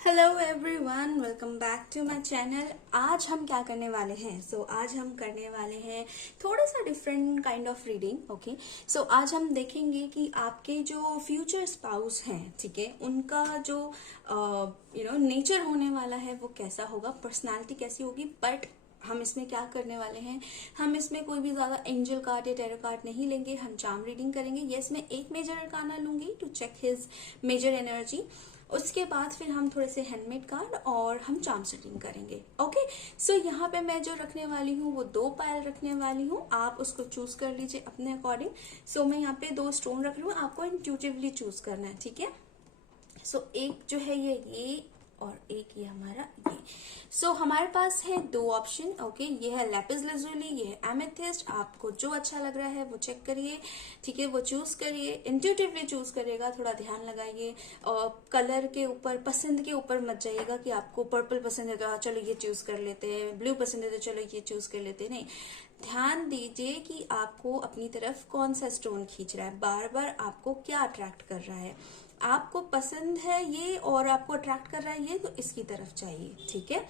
Hello everyone, welcome back to my channel. आज हम क्या करने वाले हैं? आज हम करने वाले हैं थोड़ा सा different kind of reading. Okay, आज हम देखेंगे कि आपके जो फ्यूचर स्पाउस हैं, ठीक है, उनका जो नेचर होने वाला है वो कैसा होगा, पर्सनालिटी कैसी होगी। बट हम इसमें क्या करने वाले हैं, हम इसमें कोई भी ज्यादा एंजल कार्ड या टेरो कार्ड नहीं लेंगे, हम चार्म रीडिंग करेंगे। यस, मैं एक मेजर अरकाना लूंगी to check his major energy. उसके बाद फिर हम थोड़े से हैंडमेड कार्ड और हम चार्म सेटिंग करेंगे। ओके, यहाँ पे मैं जो रखने वाली हूँ वो 2 पायल रखने वाली हूँ, आप उसको चूज कर लीजिए अपने अकॉर्डिंग। मैं यहाँ पे 2 स्टोन रख रही हूँ, आपको इंट्यूटिवली चूज करना है, ठीक है। एक जो है ये और एक ये हमारा ये। हमारे पास है 2 ऑप्शन। ओके, ये है लैपिस लजुली, ये है एमेथिस्ट। आपको जो अच्छा लग रहा है वो चेक करिए, ठीक है, वो चूज करिए, इंट्यूटिवली चूज करिएगा, थोड़ा ध्यान लगाइए। और कलर के ऊपर, पसंद के ऊपर मत जाइएगा कि आपको पर्पल पसंद है तो चलो ये चूज कर लेते हैं, ब्लू पसंद है तो चलो ये चूज कर लेते हैं। नहीं, ध्यान दीजिए कि आपको अपनी तरफ कौन सा स्टोन खींच रहा है, बार बार आपको क्या अट्रैक्ट कर रहा है। आपको पसंद है ये और आपको अट्रैक्ट कर रहा है ये, तो इसकी तरफ चाहिए, ठीक है।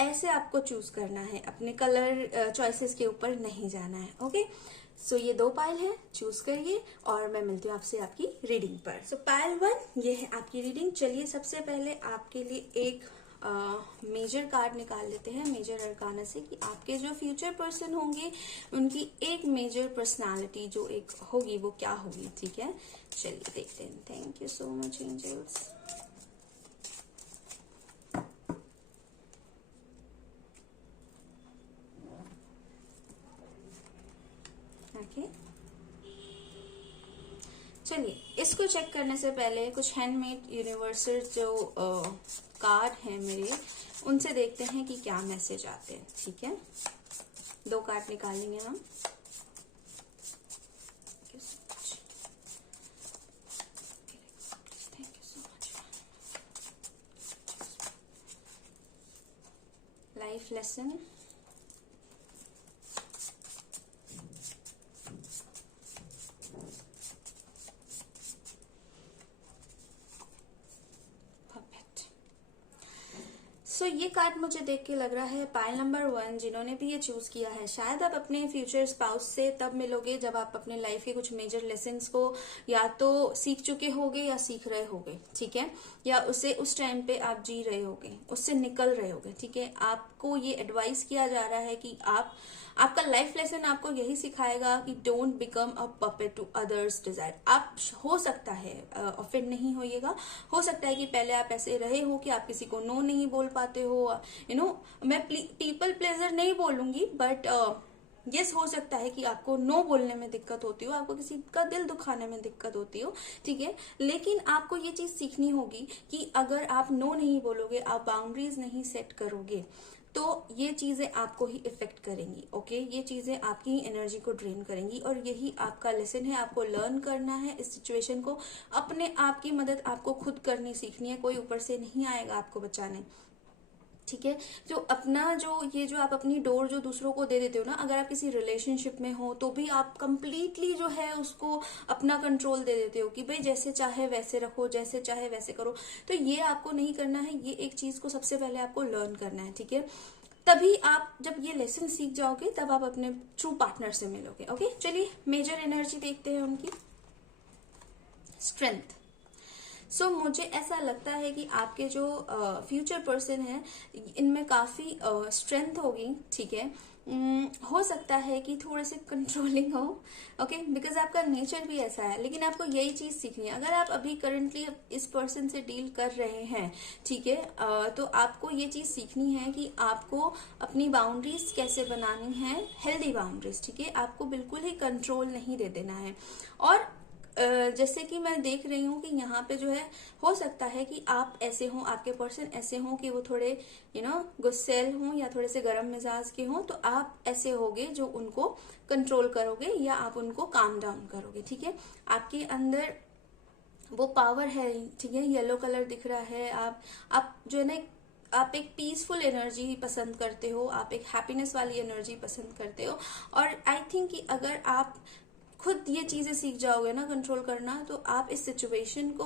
ऐसे आपको चूज करना है, अपने कलर चॉइसेस के ऊपर नहीं जाना है। ओके, ये 2 पायल है, चूज करिए और मैं मिलती हूँ आपसे आपकी रीडिंग पर। पायल 1 ये है आपकी रीडिंग। चलिए, सबसे पहले आपके लिए एक मेजर कार्ड निकाल लेते हैं मेजर अरकाना से कि आपके जो फ्यूचर पर्सन होंगे उनकी एक मेजर पर्सनालिटी जो एक होगी वो क्या होगी, ठीक है। चलिए देखते हैं। Thank you so much angels. Okay, चलिए इसको चेक करने से पहले कुछ हैंडमेड यूनिवर्सल जो कार्ड हैं मेरे, उनसे देखते हैं कि क्या मैसेज आते हैं, ठीक है। 2 कार्ड निकालेंगे हम। लाइफ लेसन, ये कार्ड मुझे देख के लग रहा है पायल नंबर 1 जिन्होंने भी ये चूज किया है, शायद आप अपने फ्यूचर स्पाउस से तब मिलोगे जब आप अपने लाइफ के कुछ मेजर लेसन्स को या तो सीख चुके होगे या सीख रहे होगे, ठीक है, या उसे उस टाइम पे आप जी रहे होगे, उससे निकल रहे होगे, ठीक है। आपको ये एडवाइस किया जा रहा है कि आपका लाइफ लेसन आपको यही सिखाएगा कि don't become a puppet to others desire. आप हो सकता है ऑफेंड नहीं होइएगा, हो सकता है कि पहले आप ऐसे रहे हो कि आप किसी को नो नहीं बोल पाते हो, मैं पीपल प्लेजर नहीं बोलूंगी, बट यस हो सकता है कि आपको नो बोलने में दिक्कत होती हो, आपको किसी का दिल दुखाने में दिक्कत होती हो, ठीक है। लेकिन आपको ये चीज सीखनी होगी कि अगर आप नो नहीं बोलोगे, आप बाउंड्रीज नहीं सेट करोगे, तो ये चीजें आपको ही इफेक्ट करेंगी। ओके, ये चीजें आपकी एनर्जी को ड्रेन करेंगी और यही आपका लेसन है। आपको लर्न करना है इस सिचुएशन को, अपने आप की मदद आपको खुद करनी सीखनी है, कोई ऊपर से नहीं आएगा आपको बचाने, ठीक है। जो अपना जो आप अपनी डोर जो दूसरों को दे देते हो ना, अगर आप किसी रिलेशनशिप में हो तो भी आप कंप्लीटली जो है उसको अपना कंट्रोल दे देते हो कि भाई जैसे चाहे वैसे रखो, जैसे चाहे वैसे करो। तो ये आपको नहीं करना है, ये एक चीज को सबसे पहले आपको लर्न करना है, ठीक है। तभी आप जब ये लेसन सीख जाओगे तब आप अपने ट्रू पार्टनर से मिलोगे। ओके, चलिए मेजर एनर्जी देखते हैं उनकी। स्ट्रेंथ। मुझे ऐसा लगता है कि आपके जो फ्यूचर पर्सन है इनमें काफी स्ट्रेंथ होगी, ठीक है। हो सकता है कि थोड़े से कंट्रोलिंग हो, ओके, बिकॉज आपका नेचर भी ऐसा है, लेकिन आपको यही चीज सीखनी है। अगर आप अभी करंटली इस पर्सन से डील कर रहे हैं, ठीक है, तो आपको ये चीज सीखनी है कि आपको अपनी बाउंड्रीज कैसे बनानी है, हेल्दी बाउंड्रीज, ठीक है। आपको बिल्कुल ही कंट्रोल नहीं दे देना है। और जैसे कि मैं देख रही हूँ कि यहाँ पे जो है, हो सकता है कि आप ऐसे हों, आपके पर्सन ऐसे हों कि वो थोड़े गुस्सैल हों या थोड़े से गर्म मिजाज के हों, तो आप ऐसे होगे जो उनको कंट्रोल करोगे या आप उनको काम डाउन करोगे, ठीक है। आपके अंदर वो पावर है, ठीक है। येलो कलर दिख रहा है, आप जो है ना, आप एक पीसफुल एनर्जी पसंद करते हो, आप एक हैप्पीनेस वाली एनर्जी पसंद करते हो। और आई थिंक कि अगर आप खुद ये चीजें सीख जाओगे ना कंट्रोल करना, तो आप इस सिचुएशन को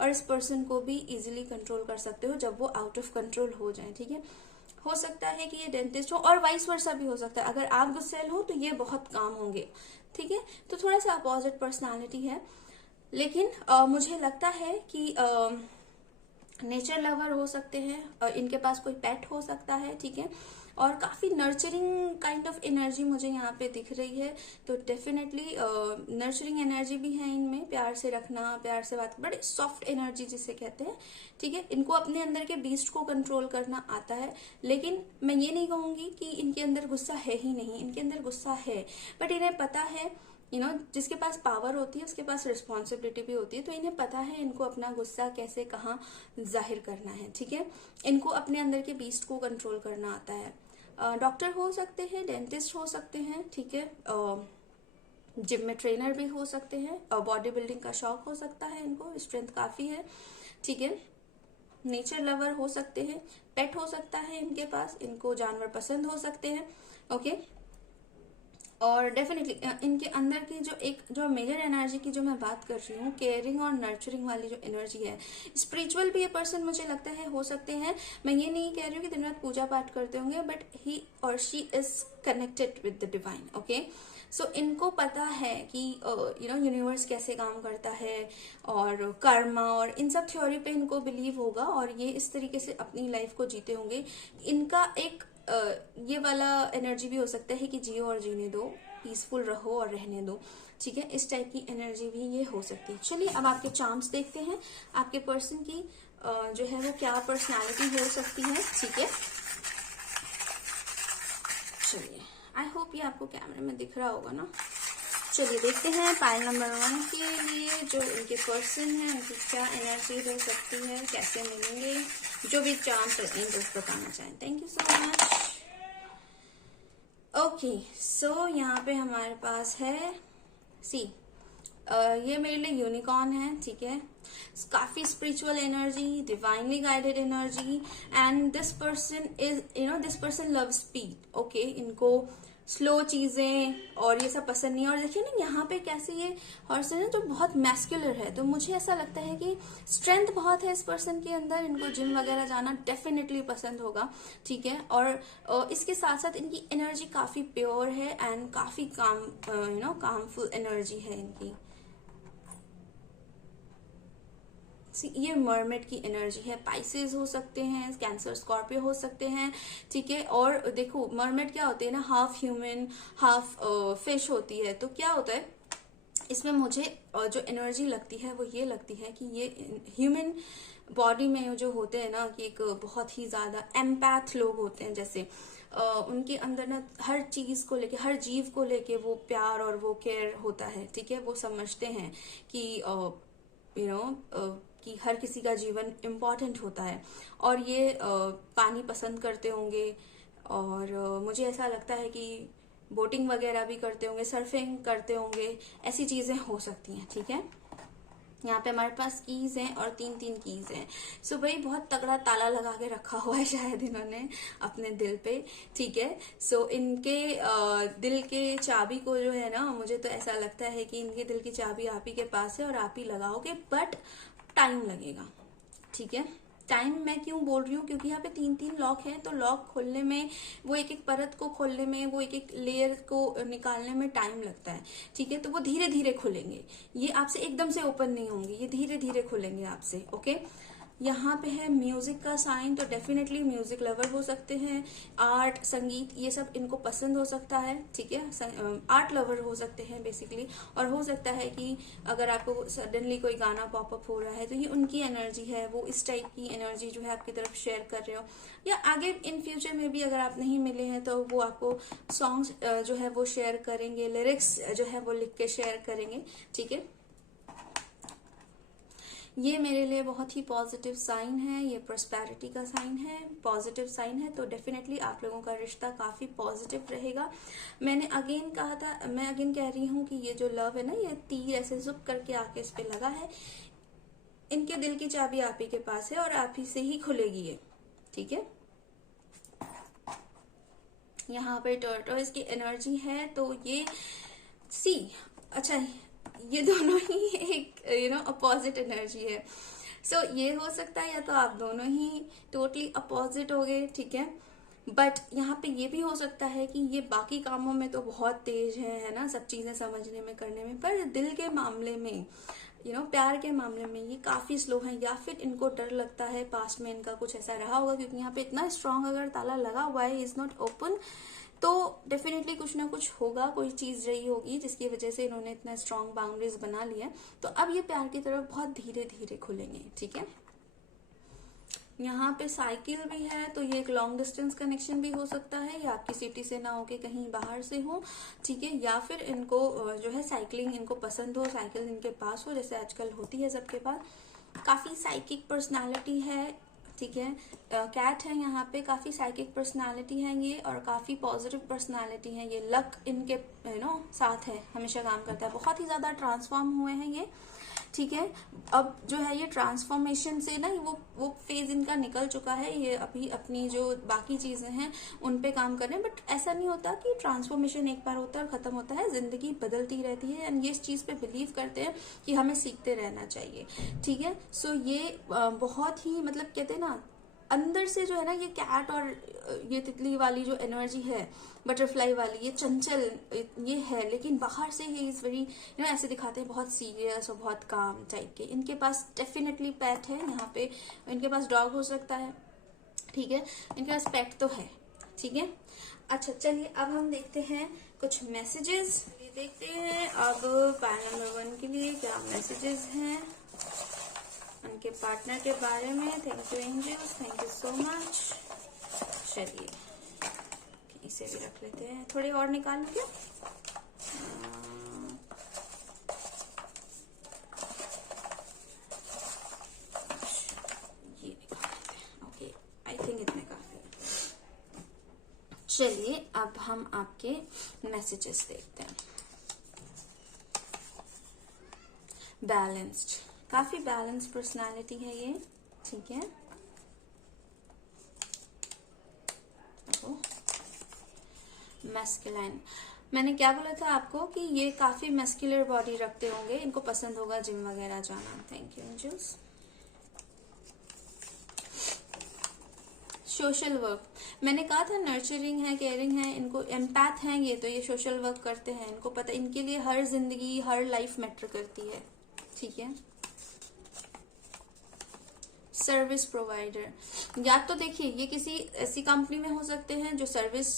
और इस पर्सन को भी इजीली कंट्रोल कर सकते हो जब वो आउट ऑफ कंट्रोल हो जाए। ठीक है, हो सकता है कि ये डेंटिस्ट हो और वाइस वर्सा भी हो सकता है। अगर आप गुस्सेल हो तो ये बहुत काम होंगे। ठीक है, तो थोड़ा सा अपोजिट पर्सनालिटी है, लेकिन मुझे लगता है कि नेचर लवर हो सकते हैं, इनके पास कोई पेट हो सकता है। ठीक है, और काफी नर्चरिंग काइंड ऑफ एनर्जी मुझे यहाँ पे दिख रही है, तो डेफिनेटली नर्चरिंग एनर्जी भी है इनमें, प्यार से रखना, प्यार से बात, बड़े सॉफ्ट एनर्जी जिसे कहते हैं। ठीक है, इनको अपने अंदर के बीस्ट को कंट्रोल करना आता है, लेकिन मैं ये नहीं कहूंगी कि इनके अंदर गुस्सा है ही नहीं, इनके अंदर गुस्सा है, बट इन्हें पता है, जिसके पास पावर होती है उसके पास रिस्पॉन्सिबिलिटी भी होती है, तो इन्हें पता है इनको अपना गुस्सा कैसे कहाँ जाहिर करना है। ठीक है, इनको अपने अंदर के बीस्ट को कंट्रोल करना आता है। डॉक्टर हो सकते हैं, डेंटिस्ट हो सकते हैं। ठीक है, जिम में ट्रेनर भी हो सकते हैं, बॉडी बिल्डिंग का शौक हो सकता है इनको, स्ट्रेंथ काफी है। ठीक है, नेचर लवर हो सकते हैं, पेट हो सकता है इनके पास, इनको जानवर पसंद हो सकते हैं। ओके, और डेफिनेटली इनके अंदर की जो मेजर एनर्जी की जो मैं बात कर रही हूँ, केयरिंग और नर्चरिंग वाली जो एनर्जी है, स्पिरिचुअल भी ये पर्सन मुझे लगता है हो सकते हैं। मैं ये नहीं कह रही हूँ कि दिन रात पूजा पाठ करते होंगे, बट ही और she is connected with the divine. Okay, so इनको पता है कि यूनिवर्स कैसे काम करता है, और कर्मा और इन सब थ्योरी पे इनको बिलीव होगा, और ये इस तरीके से अपनी लाइफ को जीते होंगे। इनका एक ये वाला एनर्जी भी हो सकता है कि जियो और जीने दो, पीसफुल रहो और रहने दो। ठीक है, इस टाइप की एनर्जी भी ये हो सकती है। चलिए अब आपके चार्म्स देखते हैं, आपके पर्सन की जो है वो क्या पर्सनालिटी हो सकती है। ठीक है, चलिए, आई होप ये आपको कैमरे में दिख रहा होगा ना। चलिए देखते हैं पाइल नंबर 1 के लिए जो इनके पर्सन है, उनकी क्या एनर्जी हो सकती है, कैसे मिलेंगे, जो भी चांस है बस बताना चाहें। Thank you so much. Okay, so यहाँ पे हमारे पास है ये मेरे लिए यूनिकॉर्न है। ठीक है, काफी spiritual energy, divinely guided energy, and this person is this person love speed. Okay, इनको स्लो चीजें और ये सब पसंद नहीं है। और देखिए ना यहाँ पे कैसे ये हॉर्स है ना जो बहुत मैस्कुलर है, तो मुझे ऐसा लगता है कि स्ट्रेंथ बहुत है इस पर्सन के अंदर, इनको जिम वगैरह जाना डेफिनेटली पसंद होगा। ठीक है, और इसके साथ साथ इनकी एनर्जी काफी प्योर है एंड काफी कामफुल एनर्जी है इनकी। ये मरमेड की एनर्जी है, पाइसेस हो सकते हैं, कैंसर स्कॉर्पियो हो सकते हैं। ठीक है, और देखो मरमेड क्या होती है ना, हाफ ह्यूमन हाफ फिश होती है, तो क्या होता है इसमें मुझे जो एनर्जी लगती है वो ये लगती है कि ये ह्यूमन बॉडी में जो होते हैं ना, कि एक बहुत ही ज्यादा एम्पैथ लोग होते हैं, जैसे उनके अंदर ना हर चीज को लेके, हर जीव को लेके वो प्यार और वो केयर होता है। ठीक है, वो समझते हैं कि कि हर किसी का जीवन इम्पोर्टेंट होता है, और ये पानी पसंद करते होंगे, और मुझे ऐसा लगता है कि बोटिंग वगैरह भी करते होंगे, सर्फिंग करते होंगे, ऐसी चीजें हो सकती हैं। ठीक है, यहाँ पे हमारे पास कीज हैं और 3-3 कीज हैं। सो भाई बहुत तगड़ा ताला लगा के रखा हुआ है शायद इन्होंने अपने दिल पे। ठीक है, सो इनके दिल के चाबी को जो है ना, मुझे तो ऐसा लगता है कि इनके दिल की चाबी आप ही के पास है और आप ही लगाओगे, बट टाइम लगेगा। ठीक है, टाइम मैं क्यों बोल रही हूँ, क्योंकि यहाँ पे 3-3 लॉक हैं, तो लॉक खोलने में, वो एक एक परत को खोलने में, वो एक एक लेयर को निकालने में टाइम लगता है। ठीक है, तो वो धीरे धीरे खुलेंगे, ये आपसे एकदम से ओपन नहीं होंगे, ये धीरे धीरे खुलेंगे आपसे। ओके, यहाँ पे है म्यूजिक का साइन, तो डेफिनेटली म्यूजिक लवर हो सकते हैं, आर्ट संगीत ये सब इनको पसंद हो सकता है। ठीक है, आर्ट लवर हो सकते हैं बेसिकली, और हो सकता है कि अगर आपको सडनली कोई गाना पॉपअप हो रहा है तो ये उनकी एनर्जी है, वो इस टाइप की एनर्जी जो है आपकी तरफ शेयर कर रहे हो, या आगे इन फ्यूचर में भी अगर आप नहीं मिले हैं तो वो आपको सॉन्ग्स जो है वो शेयर करेंगे, लिरिक्स जो है वो लिख के शेयर करेंगे। ठीक है, ये मेरे लिए बहुत ही पॉजिटिव साइन है, ये प्रोस्पेरिटी का साइन है, पॉजिटिव साइन है, तो डेफिनेटली आप लोगों का रिश्ता काफी पॉजिटिव रहेगा। मैंने अगेन कहा था, मैं अगेन कह रही हूँ कि ये जो लव है ना, ये तीर ऐसे जुक करके आके इस पे लगा है, इनके दिल की चाबी आप ही के पास है और आप ही से ही खुलेगी ये। ठीक है, यहाँ पे टर्टोइज की एनर्जी है, तो ये अच्छा, ये दोनों ही एक अपोजिट एनर्जी है। सो ये हो सकता है या तो आप दोनों ही टोटली अपोजिट हो गए, ठीक है। बट यहाँ पे ये भी हो सकता है कि ये बाकी कामों में तो बहुत तेज है ना, सब चीजें समझने में करने में, पर दिल के मामले में प्यार के मामले में ये काफी स्लो है, या फिर इनको डर लगता है, पास्ट में इनका कुछ ऐसा रहा होगा, क्योंकि यहाँ पे इतना स्ट्रांग अगर ताला लगा हुआ है, इज नॉट ओपन, तो डेफिनेटली कुछ ना कुछ होगा, कोई चीज रही होगी जिसकी वजह से इन्होंने इतना स्ट्रांग बाउंड्रीज बना लिया। तो अब ये प्यार की तरफ बहुत धीरे धीरे खुलेंगे, ठीक है। यहाँ पे साइकिल भी है, तो ये एक लॉन्ग डिस्टेंस कनेक्शन भी हो सकता है, या आपकी सिटी से ना होके कहीं बाहर से हो, ठीक है। या फिर इनको जो है साइकिलिंग इनको पसंद हो, साइकिल इनके पास हो, जैसे आजकल होती है सबके पास। काफी साइकिक पर्सनालिटी है, ठीक है। कैट है यहाँ पे, काफी साइकिक पर्सनालिटी है ये, और काफी पॉजिटिव पर्सनालिटी है ये। लक इनके साथ है, हमेशा काम करता है, बहुत ही ज्यादा ट्रांसफॉर्म हुए हैं ये, ठीक है। अब जो है ये ट्रांसफॉर्मेशन से ना वो फेज इनका निकल चुका है, ये अभी अपनी जो बाकी चीजें हैं उन पे काम कर रहे हैं। बट ऐसा नहीं होता कि ट्रांसफॉर्मेशन एक बार होता है और खत्म होता है, जिंदगी बदलती रहती है, एंड ये इस चीज पे बिलीव करते हैं कि हमें सीखते रहना चाहिए, ठीक है। सो ये बहुत ही मतलब कहते हैं ना, अंदर से जो है ना, ये कैट और ये तितली वाली जो एनर्जी है, बटरफ्लाई वाली, ये चंचल ये है, लेकिन बाहर से ये इज वेरी ऐसे दिखाते हैं बहुत सीरियस और बहुत काम टाइप के। इनके पास डेफिनेटली पेट है, यहाँ पे इनके पास डॉग हो सकता है, ठीक है, इनके पास पेट तो है, ठीक है। अच्छा चलिए, अब हम देखते हैं कुछ मैसेजेस, ये देखते हैं अब पैनल नंबर 1 के लिए क्या मैसेजेस हैं उनके पार्टनर के बारे में। Thank you angels, thank you so much. चलिए इसे भी रख लेते हैं, थोड़े और निकाल के ये निकाल लेते हैं। ओके, आई थिंक इतने काफी है। चलिए अब हम आपके मैसेजेस देखते हैं। बैलेंस्ड, काफी बैलेंस पर्सनालिटी है ये, ठीक है। मैस्कुलाइन, मैंने क्या बोला था आपको कि ये काफी मस्कुलर बॉडी रखते होंगे, इनको पसंद होगा जिम वगैरह जाना। Thank you angels. Social work, मैंने कहा था नर्चरिंग है, केयरिंग है, इनको एम्पैथ है ये, तो ये सोशल वर्क करते हैं, इनको पता, इनके लिए हर जिंदगी हर लाइफ मैटर करती है, ठीक है। सर्विस प्रोवाइडर, या तो देखिए ये किसी ऐसी कंपनी में हो सकते हैं जो सर्विस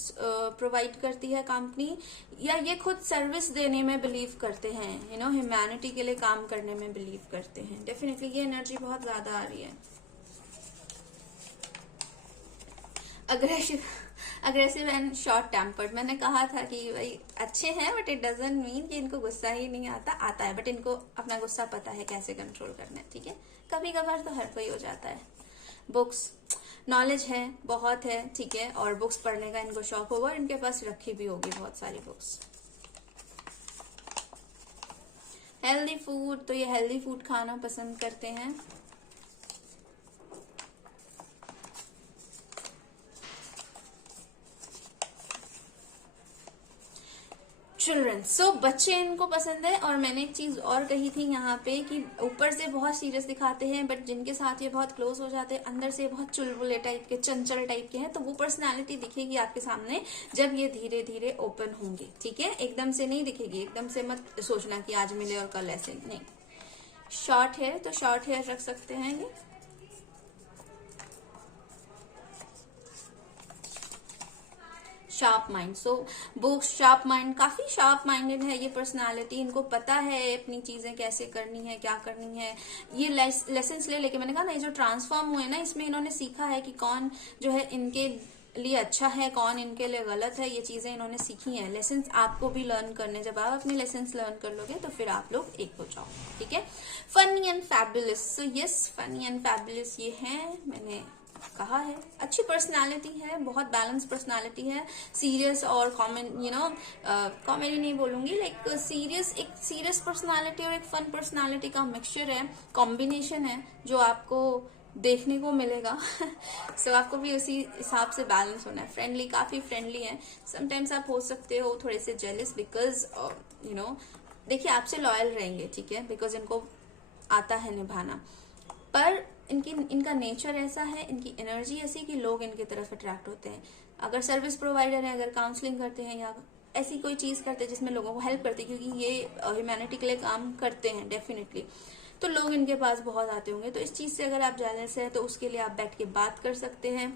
प्रोवाइड करती है कंपनी, या ये खुद सर्विस देने में बिलीव करते हैं, ह्यूमैनिटी के लिए काम करने में बिलीव करते हैं। डेफिनेटली ये एनर्जी बहुत ज्यादा आ रही है। अग्रेसिव एंड शॉर्ट टेम्पर्ड, मैंने कहा था कि भाई अच्छे हैं, बट इट डजंट मीन कि इनको गुस्सा ही नहीं आता है, बट इनको अपना गुस्सा पता है कैसे कंट्रोल करना है, ठीक है। कभी कभार तो हर कोई हो जाता है। बुक्स, नॉलेज है, बहुत है, ठीक है, और बुक्स पढ़ने का इनको शौक होगा, और इनके पास रखी भी होगी बहुत सारी बुक्स। हेल्दी फूड, तो ये हेल्दी फूड खाना पसंद करते हैं। चिल्ड्रन, सो बच्चे इनको पसंद है। और मैंने एक चीज और कही थी यहाँ पे कि ऊपर से बहुत सीरियस दिखाते हैं, बट जिनके साथ ये बहुत क्लोज हो जाते हैं, अंदर से बहुत चुलबुले टाइप के, चंचल टाइप के हैं, तो वो पर्सनालिटी दिखेगी आपके सामने जब ये धीरे धीरे ओपन होंगे, ठीक है। एकदम से नहीं दिखेगी, एकदम से मत सोचना कि आज मिले और कल ऐसे नहीं। शॉर्ट हेयर, तो शॉर्ट हेयर रख सकते हैं ये। Sharp mind, so books, sharp mind, काफी शार्प माइंडेड है ये पर्सनालिटी, इनको पता है अपनी चीजें कैसे करनी है, क्या करनी है। ये लेसन्स ले लेके, मैंने कहा ना, ये जो ट्रांसफॉर्म हुए ना, इसमें इन्होंने सीखा है कि कौन जो है इनके लिए अच्छा है, कौन इनके लिए गलत है, ये चीजें इन्होंने सीखी हैं। लेसन्स आपको भी लर्न करने, जब आप अपने लेसन्स लर्न कर लोगे तो फिर आप लोग एक हो जाओ, ठीक है। Funny and fabulous, so yes, funny and fabulous ये है, मैंने कहा है। अच्छी पर्सनालिटी है, बहुत बैलेंस पर्सनालिटी है। सीरियस और कॉमेडी नहीं बोलूंगी, लाइक सीरियस, एक सीरियस पर्सनालिटी और एक फन पर्सनालिटी का मिक्सचर है, कॉम्बिनेशन है, जो आपको देखने को मिलेगा। सो आपको भी उसी हिसाब से बैलेंस होना है। फ्रेंडली, काफी फ्रेंडली है। समटाइम्स आप हो सकते हो थोड़े से जेलस, बिकॉज देखिए आपसे लॉयल रहेंगे, ठीक है, बिकॉज इनको आता है निभाना, पर इनका नेचर ऐसा है, इनकी एनर्जी ऐसी कि लोग इनकी तरफ अट्रैक्ट होते हैं। अगर सर्विस प्रोवाइडर है, अगर काउंसलिंग करते हैं या ऐसी कोई चीज करते हैं जिसमें लोगों को हेल्प करते हैं, क्योंकि ये ह्यूमैनिटी के लिए काम करते हैं डेफिनेटली, तो लोग इनके पास बहुत आते होंगे। तो इस चीज से अगर आप जेलस हैं तो उसके लिए आप बैठ के बात कर सकते हैं,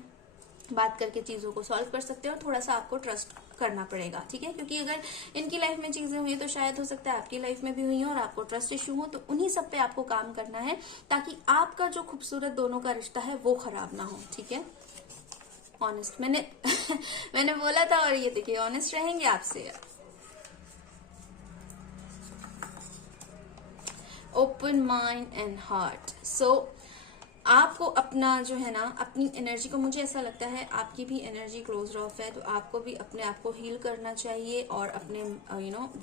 बात करके चीजों को सॉल्व कर सकते हैं, और थोड़ा सा आपको ट्रस्ट करना पड़ेगा, ठीक है, क्योंकि अगर इनकी लाइफ में चीजें हुई तो शायद हो सकता है आपकी लाइफ में भी हुई हो और आपको ट्रस्ट इश्यू हो, तो उन्हीं सब पे आपको काम करना है ताकि आपका जो खूबसूरत दोनों का रिश्ता है वो खराब ना हो, ठीक है। ऑनेस्ट मैंने मैंने बोला था, और ये देखिए ऑनेस्ट रहेंगे आपसे। Open mind and heart. So आपको अपना जो है ना, अपनी एनर्जी को, मुझे ऐसा लगता है आपकी भी एनर्जी क्लोज ऑफ है, तो आपको भी अपने आप को हील करना चाहिए और अपने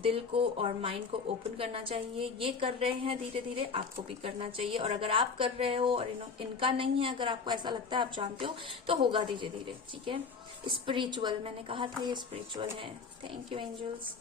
दिल को और माइंड को ओपन करना चाहिए। ये कर रहे हैं धीरे धीरे, आपको भी करना चाहिए, और अगर आप कर रहे हो और इनका नहीं है, अगर आपको ऐसा लगता है, आप जानते हो, तो होगा धीरे धीरे, ठीक है। स्पिरिचुअल, मैंने कहा था ये स्पिरिचुअल है। Thank you angels.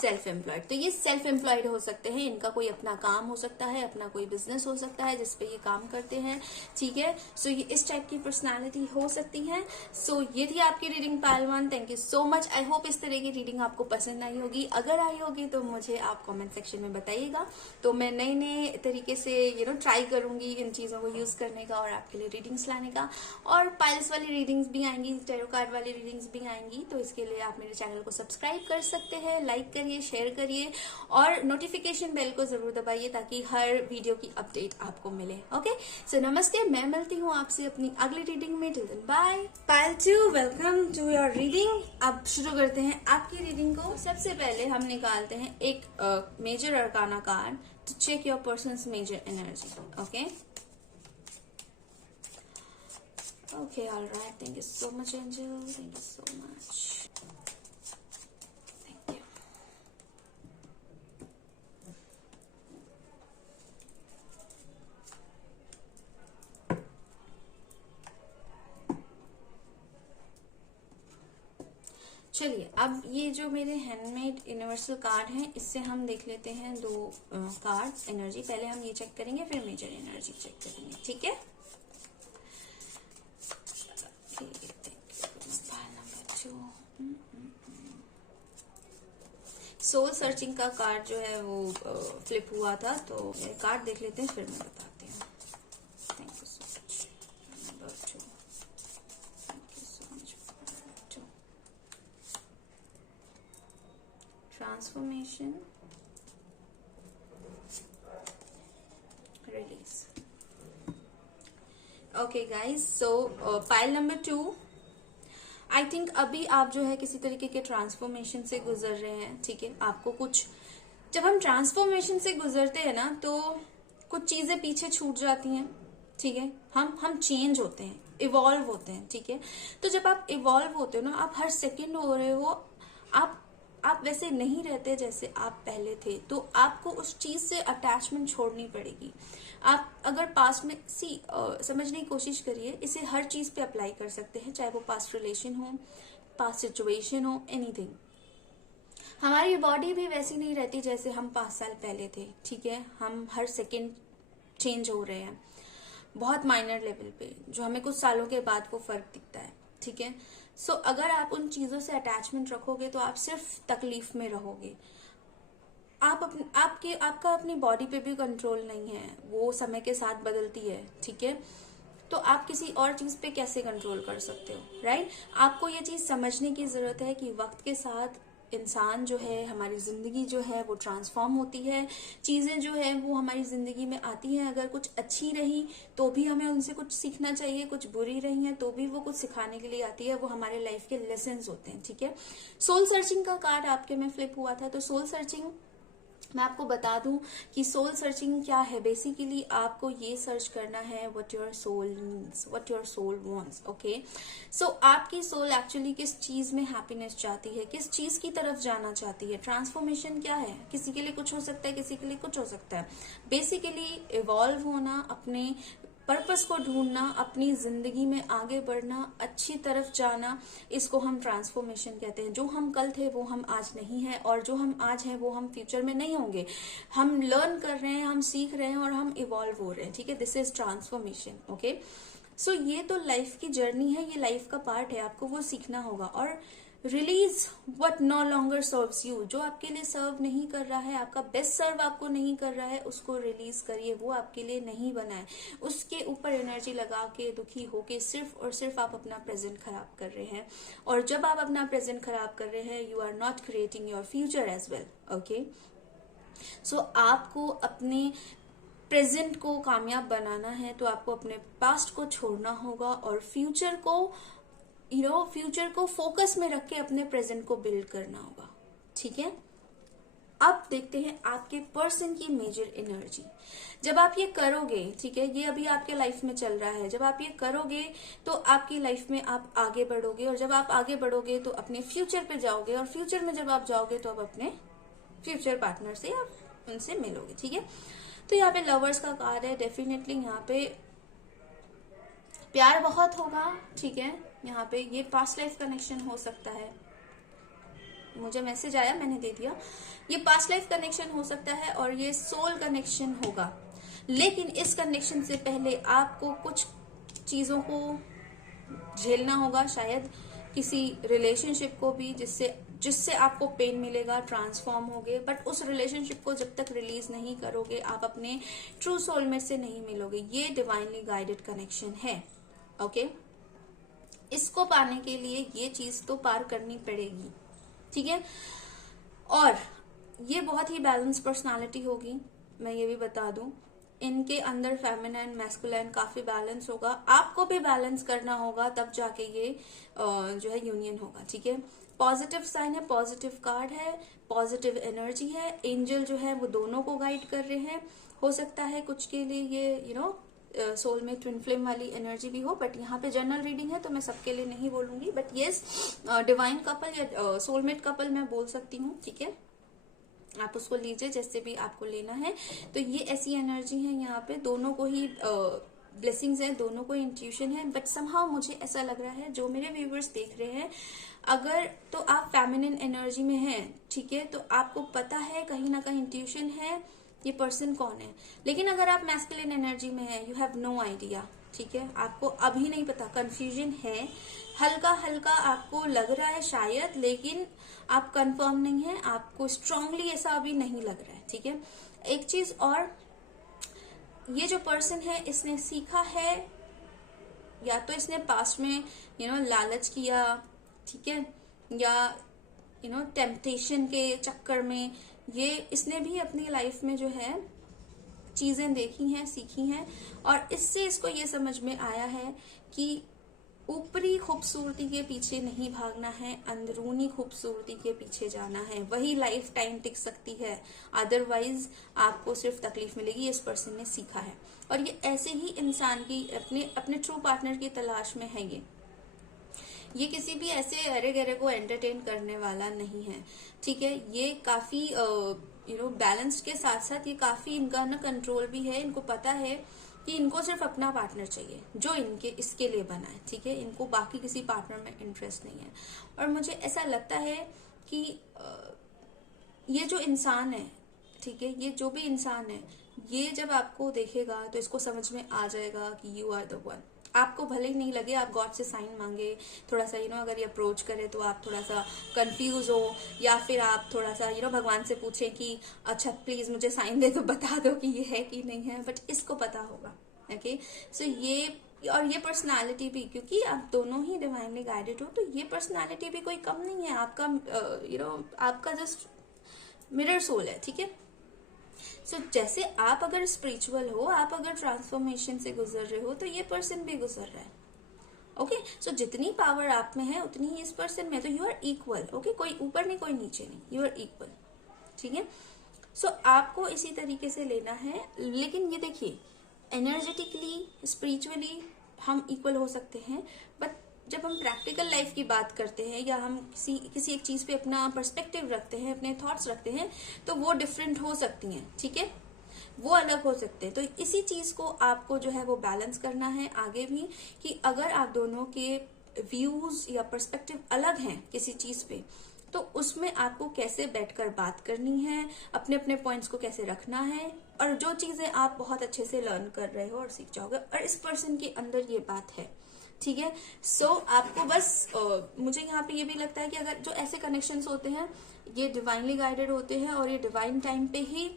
Self employed, तो ये सेल्फ एम्प्लॉयड हो सकते हैं, इनका कोई अपना काम हो सकता है, अपना कोई बिजनेस हो सकता है जिसपे ये काम करते हैं, ठीक है। सो ये इस टाइप की पर्सनालिटी हो सकती है। सो ये थी आपकी रीडिंग पायलवान। Thank you so much. I hope इस तरह की रीडिंग आपको पसंद आई होगी। अगर आई होगी तो मुझे आप कमेंट सेक्शन में बताइएगा, तो मैं नए नए तरीके से ट्राई करूंगी इन चीजों को यूज करने का और आपके लिए रीडिंग्स लाने का। और पाइल्स वाली रीडिंग्स भी आएंगी, टैरो कार्ड वाली रीडिंग्स भी आएंगी, तो इसके लिए आप मेरे चैनल को सब्सक्राइब कर सकते हैं, लाइक करिए, शेयर करिए, और नोटिफिकेशन बेल को जरूर दबाइए ताकि हर वीडियो की अपडेट आपको मिले। ओके, सो नमस्ते, मैं मिलती हूँ आपसे अपनी अगली रीडिंग में। Till then bye. Pile 2, welcome to your reading. अब शुरू करते हैं आपकी रीडिंग को। सबसे पहले हम निकालते हैं एक major arcana card to check your person's major energy. Okay okay, alright, thank you so much angel, thank you so much. चलिए, अब ये जो मेरे हैंडमेड यूनिवर्सल कार्ड हैं, इससे हम देख लेते हैं दो कार्ड एनर्जी। पहले हम ये चेक करेंगे, फिर मेजर एनर्जी चेक करेंगे, ठीक है। सोल सर्चिंग का कार्ड जो है वो फ्लिप हुआ था, तो ये कार्ड देख लेते हैं, फिर मैं बताती हूँ। Thank you so much. Number 2, thank you so much. Transformation, release. Okay guys, so pile number 2, I think अभी आप जो है किसी तरीके के ट्रांसफॉर्मेशन से गुजर रहे हैं, ठीक है। आपको कुछ, जब हम ट्रांसफॉर्मेशन से गुजरते हैं ना, तो कुछ चीजें पीछे छूट जाती हैं, ठीक है। हम चेंज होते हैं, इवॉल्व होते हैं, ठीक है। तो जब आप इवॉल्व होते हो ना, आप हर सेकंड हो रहे हो, आप वैसे नहीं रहते जैसे आप पहले थे, तो आपको उस चीज से अटैचमेंट छोड़नी पड़ेगी। आप अगर पास्ट में समझने की कोशिश करिए, इसे हर चीज पे अप्लाई कर सकते हैं, चाहे वो पास्ट रिलेशन हो, पास्ट सिचुएशन हो, एनीथिंग। हमारी बॉडी भी वैसी नहीं रहती जैसे हम 5 साल पहले थे, ठीक है। हम हर सेकंड चेंज हो रहे हैं, बहुत माइनर लेवल पे, जो हमें कुछ सालों के बाद वो फर्क दिखता है, ठीक है। सो अगर आप उन चीजों से अटैचमेंट रखोगे तो आप सिर्फ तकलीफ में रहोगे। आपका अपनी बॉडी पे भी कंट्रोल नहीं है, वो समय के साथ बदलती है, ठीक है। तो आप किसी और चीज पे कैसे कंट्रोल कर सकते हो, राइट। आपको ये चीज समझने की जरूरत है कि वक्त के साथ इंसान जो है, हमारी जिंदगी जो है वो ट्रांसफॉर्म होती है, चीजें जो है वो हमारी जिंदगी में आती हैं। अगर कुछ अच्छी रही तो भी हमें उनसे कुछ सीखना चाहिए, कुछ बुरी रही है तो भी वो कुछ सिखाने के लिए आती है, वो हमारे लाइफ के लेसन होते हैं, ठीक है। सोल सर्चिंग का कार्ड आपके में फ्लिप हुआ था, तो सोल सर्चिंग, मैं आपको बता दूं कि सोल सर्चिंग क्या है। बेसिकली आपको ये सर्च करना है what your soul needs, what your soul wants. Okay, so आपकी सोल एक्चुअली किस चीज में हैप्पीनेस चाहती है, किस चीज की तरफ जाना चाहती है। ट्रांसफॉर्मेशन क्या है, किसी के लिए कुछ हो सकता है, किसी के लिए कुछ हो सकता है। बेसिकली इवॉल्व होना, अपने पर्पस को ढूंढना, अपनी जिंदगी में आगे बढ़ना, अच्छी तरफ जाना, इसको हम ट्रांसफॉर्मेशन कहते हैं। जो हम कल थे वो हम आज नहीं है, और जो हम आज हैं वो हम फ्यूचर में नहीं होंगे। हम लर्न कर रहे हैं, हम सीख रहे हैं और हम इवॉल्व हो रहे हैं, ठीक है। This is transformation, okay. So ये तो लाइफ की जर्नी है, ये लाइफ का पार्ट है, आपको वो सीखना होगा। और release what no longer serves you, जो आपके लिए सर्व नहीं कर रहा है, आपका बेस्ट सर्व आपको नहीं कर रहा है, उसको रिलीज करिए। वो आपके लिए नहीं बना है, उसके ऊपर एनर्जी लगा के दुखी होके सिर्फ और सिर्फ आप अपना प्रेजेंट खराब कर रहे हैं। और जब आप अपना प्रेजेंट खराब कर रहे हैं, you are not creating your future as well, okay. So आपको अपने प्रेजेंट को कामयाब बनाना है तो आपको अपने पास्ट को छोड़ना होगा और फ्यूचर को फ्यूचर को फोकस में रख के अपने प्रेजेंट को बिल्ड करना होगा, ठीक है। अब देखते हैं आपके पर्सन की मेजर एनर्जी। जब आप ये करोगे, ठीक है, ये अभी आपके लाइफ में चल रहा है, जब आप ये करोगे तो आपकी लाइफ में आप आगे बढ़ोगे, और जब आप आगे बढ़ोगे तो अपने फ्यूचर पे जाओगे, और फ्यूचर में जब आप जाओगे तो आप अपने फ्यूचर पार्टनर से आप उनसे मिलोगे, ठीक है। तो यहाँ पे लवर्स का कार्ड है, डेफिनेटली यहाँ पे प्यार बहुत होगा, ठीक है। यहाँ पे ये पास्ट लाइफ कनेक्शन हो सकता है, मुझे मैसेज आया मैंने दे दिया। ये पास्ट लाइफ कनेक्शन हो सकता है और ये सोल कनेक्शन होगा। लेकिन इस कनेक्शन से पहले आपको कुछ चीजों को झेलना होगा, शायद किसी रिलेशनशिप को भी, जिससे आपको पेन मिलेगा, ट्रांसफॉर्म होगे। बट उस रिलेशनशिप को जब तक रिलीज नहीं करोगे, आप अपने ट्रू सोलमेट से नहीं मिलोगे। ये डिवाइनली गाइडेड कनेक्शन है, ओके। इसको पाने के लिए ये चीज तो पार करनी पड़ेगी, ठीक है। और ये बहुत ही बैलेंस पर्सनालिटी होगी, मैं ये भी बता दूं। इनके अंदर फेमिनिन मैस्कुलिन काफी बैलेंस होगा, आपको भी बैलेंस करना होगा, तब जाके ये जो है यूनियन होगा, ठीक है। पॉजिटिव साइन है, पॉजिटिव कार्ड है, पॉजिटिव एनर्जी है। एंजल जो है वो दोनों को गाइड कर रहे हैं। हो सकता है कुछ के लिए ये सोल में ट्विन फ्लेम वाली एनर्जी भी हो, बट यहाँ पे जनरल रीडिंग है तो मैं सबके लिए नहीं बोलूंगी। बट येस, डिवाइन कपल या सोलमेट कपल मैं बोल सकती हूँ, ठीक है। आप उसको लीजिए जैसे भी आपको लेना है। तो ये ऐसी एनर्जी है, यहाँ पे दोनों को ही ब्लेसिंग्स है, दोनों को इंट्यूशन है। बट समहाउ मुझे ऐसा लग रहा है, जो मेरे व्यूवर्स देख रहे हैं, अगर तो आप फेमिनिन एनर्जी में हैं, ठीक है, तो आपको पता है कहीं ना कहीं इंट्यूशन है ये पर्सन कौन है। लेकिन अगर आप मैस्कुलिन एनर्जी में है, यू हैव नो आइडिया, ठीक है, आपको अभी नहीं पता, कंफ्यूजन है, हल्का हल्का आपको लग रहा है शायद, लेकिन आप कंफर्म नहीं है, आपको स्ट्रांगली ऐसा अभी नहीं लग रहा है, ठीक है। एक चीज और, ये जो पर्सन है इसने सीखा है, या तो इसने पास्ट में लालच किया, ठीक है, या टेम्पटेशन के चक्कर में ये इसने भी अपनी लाइफ में जो है चीजें देखी हैं, सीखी हैं, और इससे इसको ये समझ में आया है कि ऊपरी खूबसूरती के पीछे नहीं भागना है, अंदरूनी खूबसूरती के पीछे जाना है, वही लाइफ टाइम टिक सकती है, अदरवाइज आपको सिर्फ तकलीफ मिलेगी। इस पर्सन ने सीखा है, और ये ऐसे ही इंसान की अपने ट्रू पार्टनर की तलाश में है। ये किसी भी ऐसे अरे गहरे को एंटरटेन करने वाला नहीं है, ठीक है। ये काफी बैलेंस्ड के साथ साथ ये काफी इनका ना कंट्रोल भी है। इनको पता है कि इनको सिर्फ अपना पार्टनर चाहिए जो इसके लिए बना है, ठीक है। इनको बाकी किसी पार्टनर में इंटरेस्ट नहीं है। और मुझे ऐसा लगता है कि ये जो इंसान है, ठीक है, ये जो भी इंसान है, ये जब आपको देखेगा तो इसको समझ में आ जाएगा कि यू आर द वन। आपको भले ही नहीं लगे, आप गॉड से साइन मांगे, थोड़ा सा अगर ये अप्रोच करे तो आप थोड़ा सा कंफ्यूज हो, या फिर आप थोड़ा सा भगवान से पूछे कि अच्छा प्लीज मुझे साइन दे, तो बता दो कि ये है कि नहीं है। बट इसको पता होगा, ओके। सो ये पर्सनालिटी भी, क्योंकि आप दोनों ही डिवाइनली गाइडेड हो, तो ये पर्सनालिटी भी कोई कम नहीं है। आपका आपका जस्ट मिरर सोल है, ठीक है। सो जैसे आप अगर स्पिरिचुअल हो, आप अगर ट्रांसफॉर्मेशन से गुजर रहे हो, तो ये पर्सन भी गुजर रहा है, ओके। सो जितनी पावर आप में है उतनी ही इस पर्सन में, तो यू आर इक्वल, ओके। कोई ऊपर नहीं, कोई नीचे नहीं, यू आर इक्वल, ठीक है। सो आपको इसी तरीके से लेना है। लेकिन ये देखिए, एनर्जेटिकली, स्पिरिचुअली हम इक्वल हो सकते हैं, बट जब हम प्रैक्टिकल लाइफ की बात करते हैं, या हम किसी एक चीज पे अपना पर्सपेक्टिव रखते हैं, अपने थॉट्स रखते हैं, तो वो डिफरेंट हो सकती हैं, ठीक है। वो अलग हो सकते हैं। तो इसी चीज को आपको जो है वो बैलेंस करना है आगे भी, कि अगर आप दोनों के व्यूज या पर्सपेक्टिव अलग हैं किसी चीज पे, तो उसमें आपको कैसे बैठकर बात करनी है, अपने अपने पॉइंट्स को कैसे रखना है, और जो चीजें आप बहुत अच्छे से लर्न कर रहे हो और सीख जाओगे, और इस पर्सन के अंदर ये बात है, ठीक है। सो आपको बस मुझे यहाँ पे ये भी लगता है कि अगर जो ऐसे कनेक्शंस होते हैं ये डिवाइनली गाइडेड होते हैं, और ये डिवाइन टाइम पे ही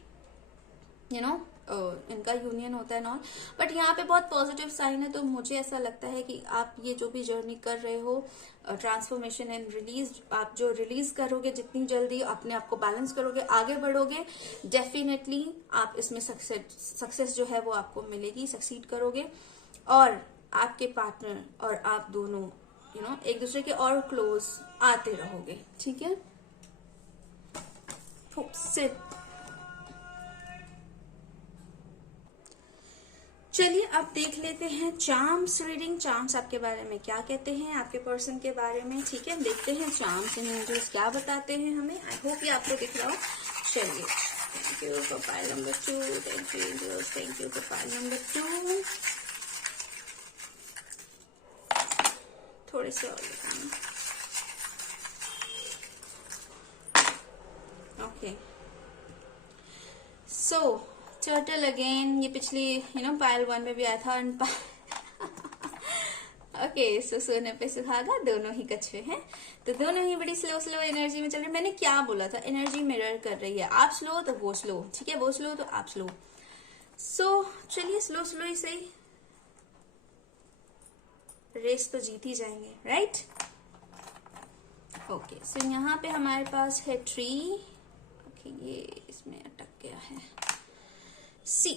इनका यूनियन होता है ना। बट यहाँ पे बहुत पॉजिटिव साइन है, तो मुझे ऐसा लगता है कि आप ये जो भी जर्नी कर रहे हो, ट्रांसफॉर्मेशन एंड रिलीज, आप जो रिलीज करोगे जितनी जल्दी, अपने आप को बैलेंस करोगे, आगे बढ़ोगे, डेफिनेटली आप इसमें सक्सेस जो है वो आपको मिलेगी, सक्सीड करोगे, और आपके पार्टनर और आप दोनों एक दूसरे के और क्लोज आते रहोगे, ठीक है। सिट। चलिए अब देख लेते हैं चार्म्स रीडिंग। चार्म्स आपके बारे में क्या कहते हैं, आपके पर्सन के बारे में, ठीक है। देखते हैं चार्म्स एंड एंजल्स क्या बताते हैं हमें। आई होप ये आपको दिख रहा हो। चलिए, thank you for pile number 2, thank you angels, thank you for pile number 2। थोड़े से और लिखाना। ओके, सो टर्टल अगेन, ये पिछली पाइल 1 में भी आया था। ओके, सो सोने पे सुहागा, दोनों ही कछुए हैं, तो दोनों ही बड़ी स्लो स्लो एनर्जी में चल रहे हैं। मैंने क्या बोला था, एनर्जी मिरर कर रही है, आप स्लो तो वो स्लो, ठीक है, वो स्लो तो आप स्लो। सो चलिए स्लो स्लो ही सही, रेस तो जीत ही जाएंगे, राइट। ओके, सो यहाँ पे हमारे पास है ट्री। ओके, ये इसमें अटक गया है। सी,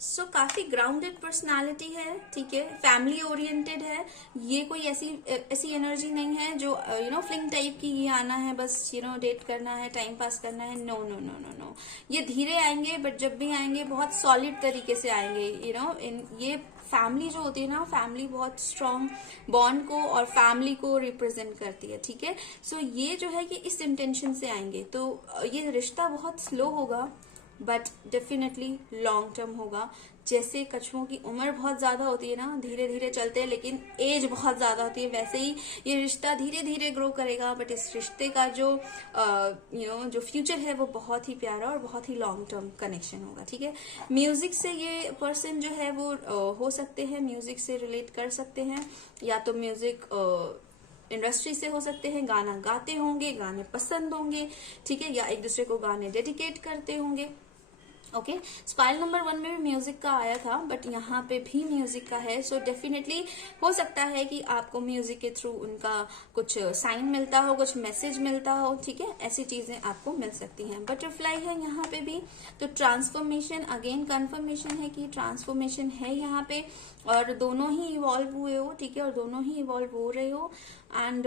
सो काफी ग्राउंडेड पर्सनालिटी है, ठीक है, फैमिली ओरिएंटेड है। ये कोई ऐसी एनर्जी नहीं है जो फ्लिंग टाइप की, ये आना है बस डेट करना है, टाइम पास करना है। No no no no no, ये धीरे आएंगे, बट जब भी आएंगे बहुत सॉलिड तरीके से आएंगे। इन ये फैमिली जो होती है ना, फैमिली बहुत स्ट्रांग बॉन्ड को और फैमिली को रिप्रेजेंट करती है, ठीक है। सो ये जो है कि इस इंटेंशन से आएंगे, तो ये रिश्ता बहुत स्लो होगा बट डेफिनेटली लॉन्ग टर्म होगा। जैसे कछुओं की उम्र बहुत ज्यादा होती है ना, धीरे धीरे चलते हैं, लेकिन एज बहुत ज्यादा होती है, वैसे ही ये रिश्ता धीरे धीरे ग्रो करेगा। बट इस रिश्ते का जो जो फ्यूचर है वो बहुत ही प्यारा और बहुत ही लॉन्ग टर्म कनेक्शन होगा, ठीक है। म्यूजिक से ये पर्सन जो है वो हो सकते हैं, म्यूजिक से रिलेट कर सकते हैं, या तो म्यूजिक इंडस्ट्री से हो सकते हैं, गाना गाते होंगे, गाने पसंद होंगे, ठीक है, या एक दूसरे को गाने डेडिकेट करते होंगे। ओके, स्पाइल नंबर 1 में भी म्यूजिक का आया था, बट यहाँ पे भी म्यूजिक का है। सो डेफिनेटली हो सकता है कि आपको म्यूजिक के थ्रू उनका कुछ साइन मिलता हो, कुछ मैसेज मिलता हो, ठीक है, ऐसी चीजें आपको मिल सकती हैं। बटरफ्लाई है यहाँ पे भी, तो ट्रांसफॉर्मेशन, अगेन कंफर्मेशन है कि ट्रांसफॉर्मेशन है यहाँ पे, और दोनों ही इवॉल्व हुए हो, ठीक है, और दोनों ही इवॉल्व हो रहे हो। एंड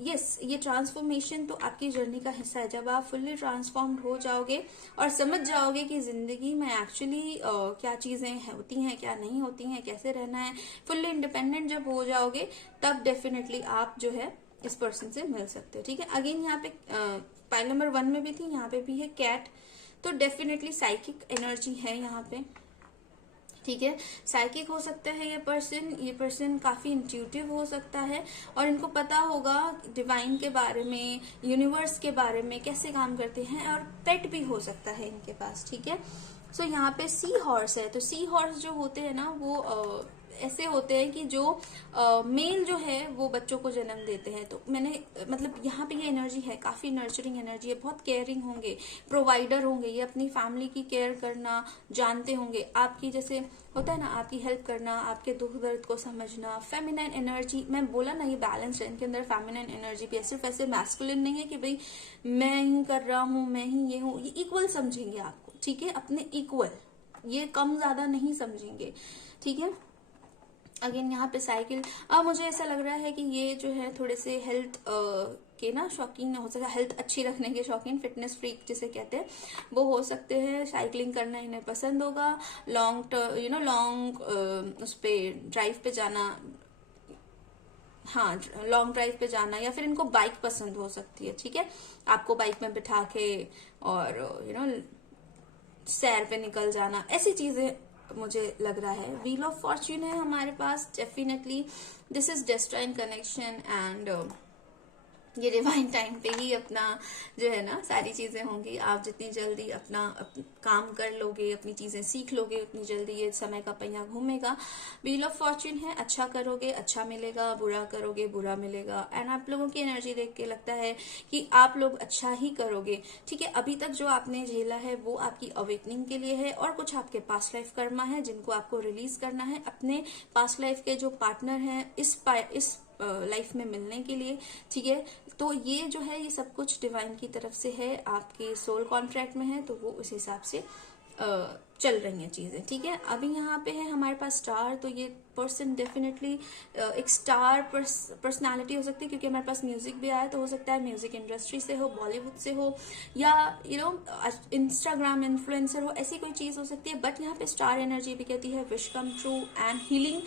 यस, ये ट्रांसफॉर्मेशन तो आपकी जर्नी का हिस्सा है। जब आप फुल्ली ट्रांसफॉर्म्ड हो जाओगे और समझ जाओगे कि जिंदगी में एक्चुअली क्या चीजें होती हैं, क्या नहीं होती हैं, कैसे रहना है, फुल्ली इंडिपेंडेंट जब हो जाओगे, तब डेफिनेटली आप जो है इस पर्सन से मिल सकते हो, ठीक है। अगेन यहाँ पे पाइल नंबर 1 में भी थी, यहाँ पे भी है कैट, तो डेफिनेटली साइकिक एनर्जी है यहाँ पे, ठीक है। साइकिक हो सकता है ये पर्सन काफी इंट्यूटिव हो सकता है, और इनको पता होगा डिवाइन के बारे में, यूनिवर्स के बारे में, कैसे काम करते हैं, और पेट भी हो सकता है इनके पास, ठीक है। सो यहाँ पे सी हॉर्स है, तो सी हॉर्स जो होते हैं ना, वो ऐसे होते हैं कि जो मेल जो है वो बच्चों को जन्म देते हैं। तो मैंने मतलब यहाँ पे ये एनर्जी है, काफी नर्चरिंग एनर्जी है, बहुत केयरिंग होंगे, प्रोवाइडर होंगे, ये अपनी फैमिली की केयर करना जानते होंगे, आपकी जैसे होता है ना, आपकी हेल्प करना, आपके दुख दर्द को समझना। फेमिनाइन एनर्जी, मैं बोला ना, ये बैलेंस है इनके अंदर। फेमिनाइन एनर्जी भी सिर्फ ऐसे मैस्कुलिन नहीं है कि भाई मैं ही कर रहा हूँ, मैं ही ये हूँ, ये इक्वल समझेंगे आपको, ठीक है, अपने इक्वल, ये कम ज्यादा नहीं समझेंगे, ठीक है। अगेन यहाँ पे साइकिल, अब मुझे ऐसा लग रहा है कि ये जो है थोड़े से हेल्थ के ना शौकीन हो सकता है, हेल्थ अच्छी रखने के शौकीन, फिटनेस फ्रीक जिसे कहते हैं, वो हो सकते हैं। साइकिलिंग करना इन्हें पसंद होगा, लॉन्ग उस पे ड्राइव पे जाना, हाँ, लॉन्ग ड्राइव पे जाना, या फिर इनको बाइक पसंद हो सकती है, ठीक है, आपको बाइक में बिठा के और सैर पे निकल जाना, ऐसी चीजें मुझे लग रहा है। व्हील ऑफ फॉर्च्यून है हमारे पास, definitely this is destined connection and ये डिवाइन टाइम पे ही अपना जो है ना सारी चीजें होंगी। आप जितनी जल्दी अपना काम कर लोगे, अपनी चीजें सीख लोगे, उतनी जल्दी ये समय का पहिया घूमेगा। व्हील ऑफ फॉर्च्यून है, अच्छा करोगे अच्छा मिलेगा, बुरा करोगे बुरा मिलेगा। एंड आप लोगों की एनर्जी देख के लगता है कि आप लोग अच्छा ही करोगे, ठीक है। अभी तक जो आपने झेला है वो आपकी अवेकनिंग के लिए है, और कुछ आपके पास्ट लाइफ कर्मा है जिनको आपको रिलीज करना है अपने पास्ट लाइफ के जो पार्टनर हैं इस लाइफ में मिलने के लिए, ठीक है। तो ये जो है ये सब कुछ डिवाइन की तरफ से है, आपके सोल कॉन्ट्रैक्ट में है, तो वो उस हिसाब से चल रही हैं चीजें, ठीक है। अभी यहाँ पे है हमारे पास स्टार, तो ये पर्सन डेफिनेटली एक स्टार पर्सनालिटी हो सकती है, क्योंकि हमारे पास म्यूजिक भी आया, तो हो सकता है म्यूजिक इंडस्ट्री से हो, बॉलीवुड से हो, या इंस्टाग्राम इन्फ्लुएंसर हो, ऐसी कोई चीज हो सकती है। बट यहाँ पे स्टार एनर्जी भी कहती है wish come true and healing.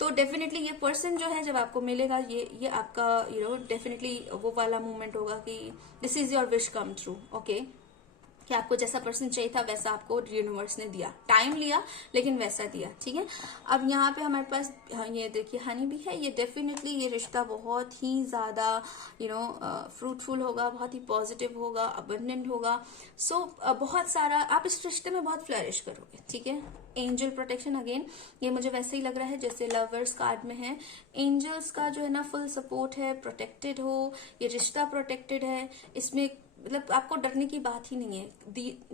तो डेफिनेटली ये पर्सन जो है जब आपको मिलेगा, ये आपका डेफिनेटली वो वाला मूवमेंट होगा कि this is your wish come true, okay. कि आपको जैसा पर्सन चाहिए था वैसा आपको यूनिवर्स ने दिया, टाइम लिया लेकिन वैसा दिया, ठीक है। अब यहाँ पे हमारे पास ये देखिए हनी भी है, ये डेफिनेटली ये रिश्ता बहुत ही ज्यादा फ्रूटफुल होगा, बहुत ही पॉजिटिव होगा, अबंडेंट होगा। सो बहुत सारा आप इस रिश्ते में बहुत फ्लरिश करोगे, ठीक है। एंजल प्रोटेक्शन, अगेन ये मुझे वैसे ही लग रहा है जैसे लवर्स कार्ड में है। एंजल्स का जो है ना फुल सपोर्ट है, प्रोटेक्टेड हो, ये रिश्ता प्रोटेक्टेड है, इसमें मतलब आपको डरने की बात ही नहीं है।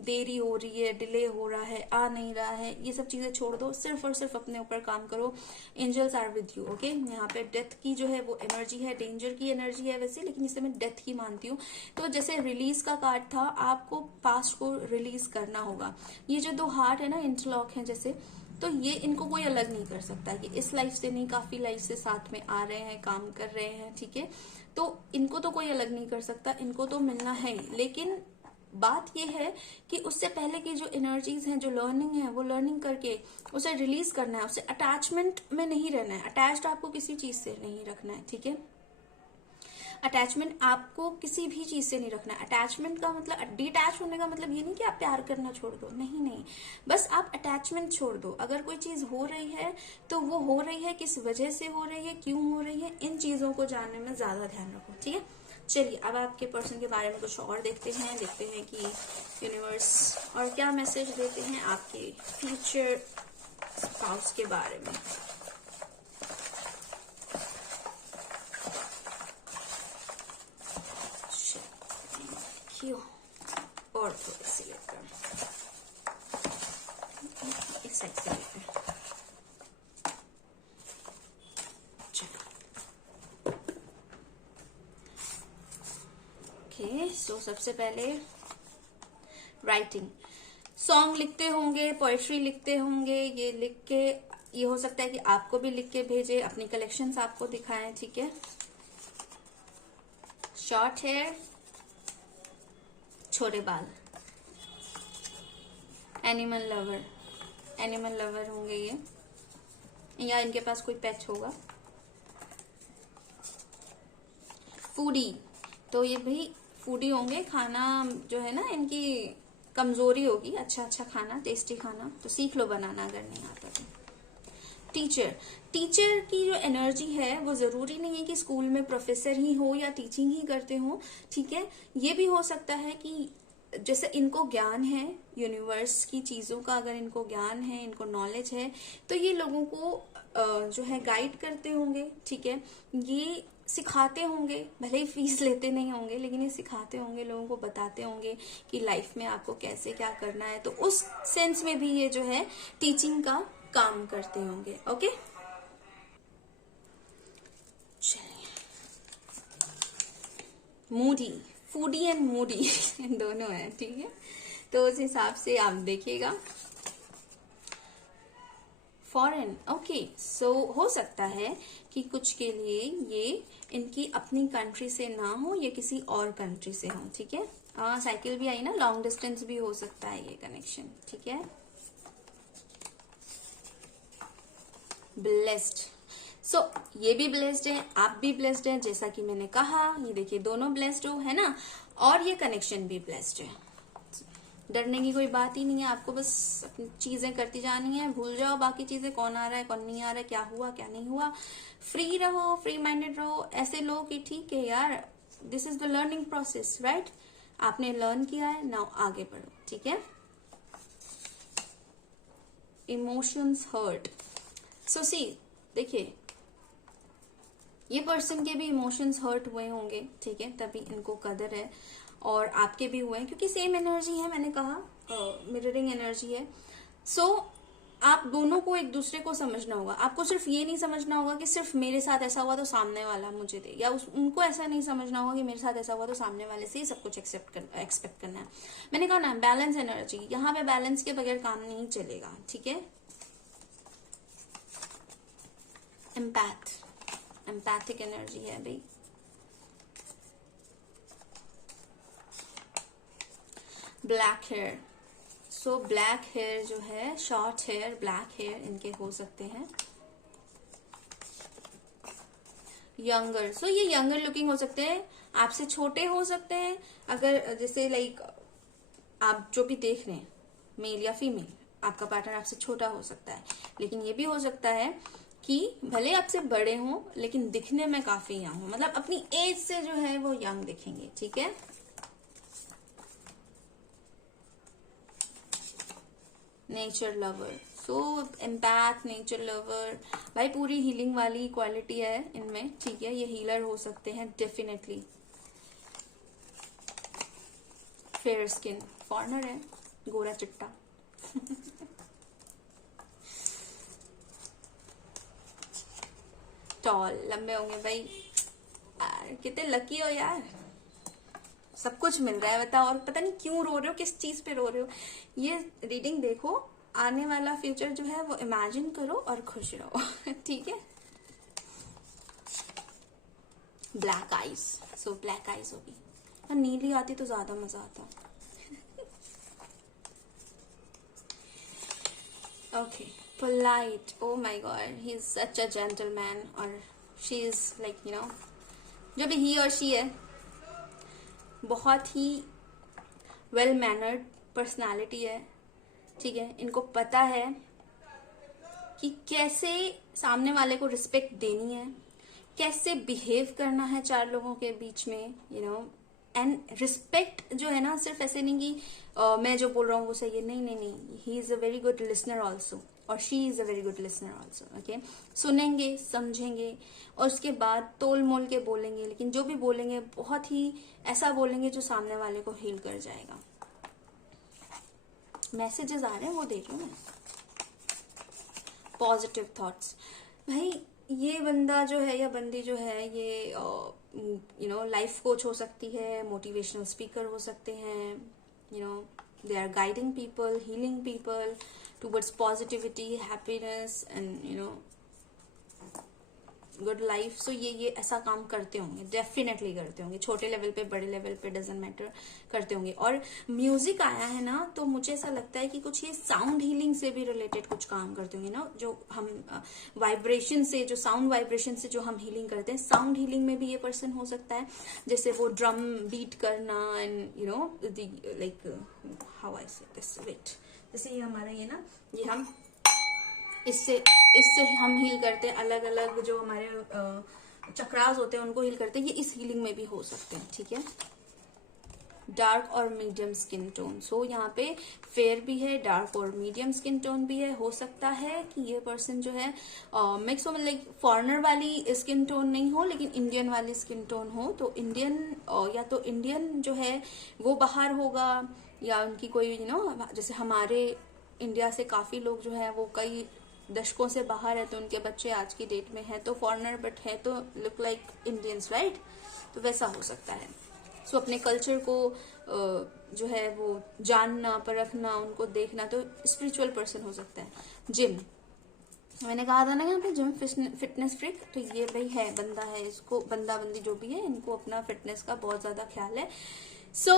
देरी हो रही है, डिले हो रहा है, आ नहीं रहा है, ये सब चीजें छोड़ दो, सिर्फ और सिर्फ अपने ऊपर काम करो। Angels are with you, okay. यहाँ पे डेथ की जो है वो एनर्जी है, डेंजर की एनर्जी है वैसे, लेकिन इसे मैं डेथ ही मानती हूँ। तो जैसे रिलीज का कार्ड था, आपको पास्ट को रिलीज करना होगा। ये जो दो हार्ट है ना इंटरलॉक है जैसे, तो ये इनको कोई अलग नहीं कर सकता कि इस लाइफ से नहीं, काफी लाइफ से साथ में आ रहे हैं, काम कर रहे हैं, ठीक है। तो इनको तो कोई अलग नहीं कर सकता, इनको तो मिलना है ही। लेकिन बात ये है कि उससे पहले की जो एनर्जीज हैं, जो लर्निंग है, वो लर्निंग करके उसे रिलीज करना है। उसे अटैचमेंट में नहीं रहना है, अटैच्ड आपको किसी चीज से नहीं रखना है, ठीक है। अटैचमेंट आपको किसी भी चीज से नहीं रखना। अटैचमेंट का मतलब, डिटैच होने का मतलब ये नहीं कि आप प्यार करना छोड़ दो, नहीं नहीं, बस आप अटैचमेंट छोड़ दो। अगर कोई चीज हो रही है तो वो हो रही है, किस वजह से हो रही है, क्यों हो रही है, इन चीजों को जानने में ज्यादा ध्यान रखो, ठीक है। चलिए अब आपके पर्सन के बारे में कुछ और देखते हैं कि यूनिवर्स और क्या मैसेज देते हैं आपके फ्यूचर स्पाउस के बारे में। और थोड़ी सी लेकर इस साइड से लेकर, चलो ओके। सो सबसे पहले राइटिंग, सॉन्ग लिखते होंगे, पोएट्री लिखते होंगे, ये लिख के, ये हो सकता है कि आपको भी लिख के भेजे, अपनी कलेक्शंस आपको दिखाएं, ठीक है। शॉर्ट हेयर, छोटे बाल, एनिमल लवर होंगे ये, या इनके पास कोई पेट होगा। फूडी, तो ये भाई फूडी होंगे, खाना जो है ना इनकी कमजोरी होगी, अच्छा खाना, टेस्टी खाना, तो सीख लो बनाना अगर नहीं आता तो। टीचर की जो एनर्जी है वो जरूरी नहीं है कि स्कूल में प्रोफेसर ही हो या टीचिंग ही करते हो, ठीक है। ये भी हो सकता है कि जैसे इनको ज्ञान है यूनिवर्स की चीजों का, अगर इनको ज्ञान है, इनको नॉलेज है, तो ये लोगों को जो है गाइड करते होंगे, ठीक है। ये सिखाते होंगे, भले ही फीस लेते नहीं होंगे, लेकिन ये सिखाते होंगे, लोगों को बताते होंगे कि लाइफ में आपको कैसे क्या करना है। तो उस सेंस में भी ये जो है टीचिंग का काम करते होंगे, ओके। चलिए, मूडी, फूडी एंड मूडी दोनों है, ठीक है। तो उस हिसाब से आप देखिएगा। Foreign, okay. सो हो सकता है कि कुछ के लिए ये इनकी अपनी कंट्री से ना हो, ये किसी और कंट्री से हो, ठीक है। साइकिल भी आई ना, लॉन्ग डिस्टेंस भी हो सकता है ये कनेक्शन, ठीक है। ब्लेस्ड, सो ये भी ब्लेस्ड है, आप भी ब्लेस्ड है, जैसा कि मैंने कहा, ये देखिए दोनों ब्लेस्ड हो, है ना, और ये कनेक्शन भी ब्लेस्ड है। डरने की कोई बात ही नहीं है, आपको बस अपनी चीजें करती जानी है, भूल जाओ बाकी चीजें, कौन आ रहा है कौन नहीं आ रहा है, क्या हुआ क्या नहीं हुआ। फ्री रहो, फ्री माइंडेड रहो, ऐसे लो कि ठीक है यार, this is the learning process, right. आपने लर्न किया है, नाउ आगे बढ़ो, ठीक है। इमोशंस हर्ट, सो सी, देखिए ये पर्सन के भी इमोशंस हर्ट हुए होंगे, ठीक है, तभी इनको कदर है, और आपके भी हुए हैं क्योंकि सेम एनर्जी है, मैंने कहा मिररिंग एनर्जी है। सो आप दोनों को एक दूसरे को समझना होगा। आपको सिर्फ ये नहीं समझना होगा कि सिर्फ मेरे साथ ऐसा हुआ तो सामने वाला मुझे दे, या उनको ऐसा नहीं समझना होगा कि मेरे साथ ऐसा हुआ तो सामने वाले से ही सब कुछ एक्सपेक्ट करना है। मैंने कहा ना, बैलेंस एनर्जी, यहाँ पे बैलेंस के बगैर काम नहीं चलेगा, ठीक है। एम्पैथिक एनर्जी है भाई। Black hair, so black hair जो है, शॉर्ट हेयर, ब्लैक हेयर इनके हो सकते हैं। यंगर, सो ये यंगर लुकिंग हो सकते हैं, आपसे छोटे हो सकते हैं। अगर जैसे लाइक आप जो भी देख रहे हैं, मेल या फीमेल, आपका पार्टनर आपसे छोटा हो सकता है, लेकिन ये भी हो सकता है कि भले आपसे बड़े हों लेकिन दिखने में काफी यंग हो, मतलब अपनी एज से जो है वो यंग दिखेंगे, ठीक है। नेचर लवर, सो एम्पैथ, नेचर लवर, भाई पूरी हीलिंग वाली क्वालिटी है इनमें, ठीक है। ये हीलर हो सकते हैं डेफिनेटली। फेयर स्किन, फॉरनर है, गोरा चिट्टा। टॉल, लंबे होंगे भाई। यार कितने लकी हो यार, सब कुछ मिल रहा है, बताओ। और पता नहीं क्यों रो रहे हो, किस चीज पे रो रहे हो। ये रीडिंग देखो, आने वाला फ्यूचर जो है वो इमेजिन करो और खुश रहो। ठीक है। Black eyes, so black eyes होगी, और नीली आती तो ज्यादा मजा आता। Okay, polite, oh my God, he is such a gentleman, और she is like you know, जो भी ही और शी है, बहुत ही वेल मैनर्ड पर्सनालिटी है, ठीक है। इनको पता है कि कैसे सामने वाले को रिस्पेक्ट देनी है, कैसे बिहेव करना है चार लोगों के बीच में, यू नो। एंड रिस्पेक्ट जो है ना, सिर्फ ऐसे नहीं कि मैं जो बोल रहा हूँ वो सही है, नहीं नहीं नहीं, he is a very good listener also, और she is a very good listener also, okay. सुनेंगे, समझेंगे, और उसके बाद तोल मोल के बोलेंगे, लेकिन जो भी बोलेंगे बहुत ही ऐसा बोलेंगे जो सामने वाले को हील कर जाएगा। मैसेजेस आ रहे हैं, वो देख लो मैं। पॉजिटिव थॉट्स, भाई ये बंदा जो है या बंदी जो है, ये यू नो लाइफ कोच हो सकती है, मोटिवेशनल स्पीकर हो सकते हैं, you know they are guiding people, healing people towards positivity, happiness and you know good life. So ये ऐसा काम करते होंगे, डेफिनेटली करते होंगे, छोटे लेवल पे बड़े लेवल पे डजंट मैटर, करते होंगे। और म्यूजिक आया है ना, तो मुझे ऐसा लगता है कि कुछ ये साउंड हीलिंग से भी रिलेटेड कुछ काम करते होंगे ना, जो हम वाइब्रेशन से, जो साउंड वाइब्रेशन से जो हम हीलिंग करते हैं, साउंड हीलिंग में भी ये पर्सन हो सकता है। जैसे वो ड्रम बीट करना and you know like how I से दिस, वेट, जैसे ये हमारा ये ना, ये हम इससे हम हील करते हैं, अलग अलग जो हमारे चक्रास होते हैं उनको हील करते हैं, ये इस हीलिंग में भी हो सकते हैं, ठीक है। डार्क और मीडियम स्किन टोन, सो यहाँ पे फेयर भी है, डार्क और मीडियम स्किन टोन भी है। हो सकता है कि ये पर्सन जो है मिक्स हो, मतलब लाइक फॉरेनर वाली स्किन टोन नहीं हो, लेकिन इंडियन वाली स्किन टोन हो। तो इंडियन या तो इंडियन जो है वो बाहर होगा, या उनकी कोई यू नो, जैसे हमारे इंडिया से काफी लोग जो है वो कई दशकों से बाहर है, तो उनके बच्चे आज की डेट में है तो फॉरेनर, बट है तो लुक लाइक इंडियंस, राइट। तो वैसा हो सकता है। सो अपने कल्चर को जो है वो जानना, परखना, उनको देखना, तो स्पिरिचुअल पर्सन हो सकता है। जिम, मैंने कहा था ना यहाँ पे जिम फिटनेस फ्रीक, तो ये भाई है, बंदा है, इसको बंदा बंदी जो भी है, इनको अपना फिटनेस का बहुत ज्यादा ख्याल है। सो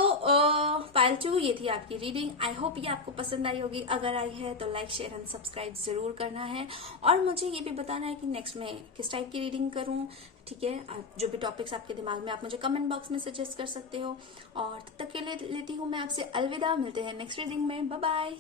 फाइल 2 ये थी आपकी रीडिंग। आई होप ये आपको पसंद आई होगी। अगर आई है तो लाइक शेयर एंड सब्सक्राइब जरूर करना है, और मुझे ये भी बताना है कि नेक्स्ट में किस टाइप की रीडिंग करूं। ठीक है, जो भी टॉपिक्स आपके दिमाग में, आप मुझे कमेंट बॉक्स में सजेस्ट कर सकते हो। और तब तक के लिए लेती हूँ मैं आपसे अलविदा। मिलते हैं नेक्स्ट रीडिंग में। Bye bye.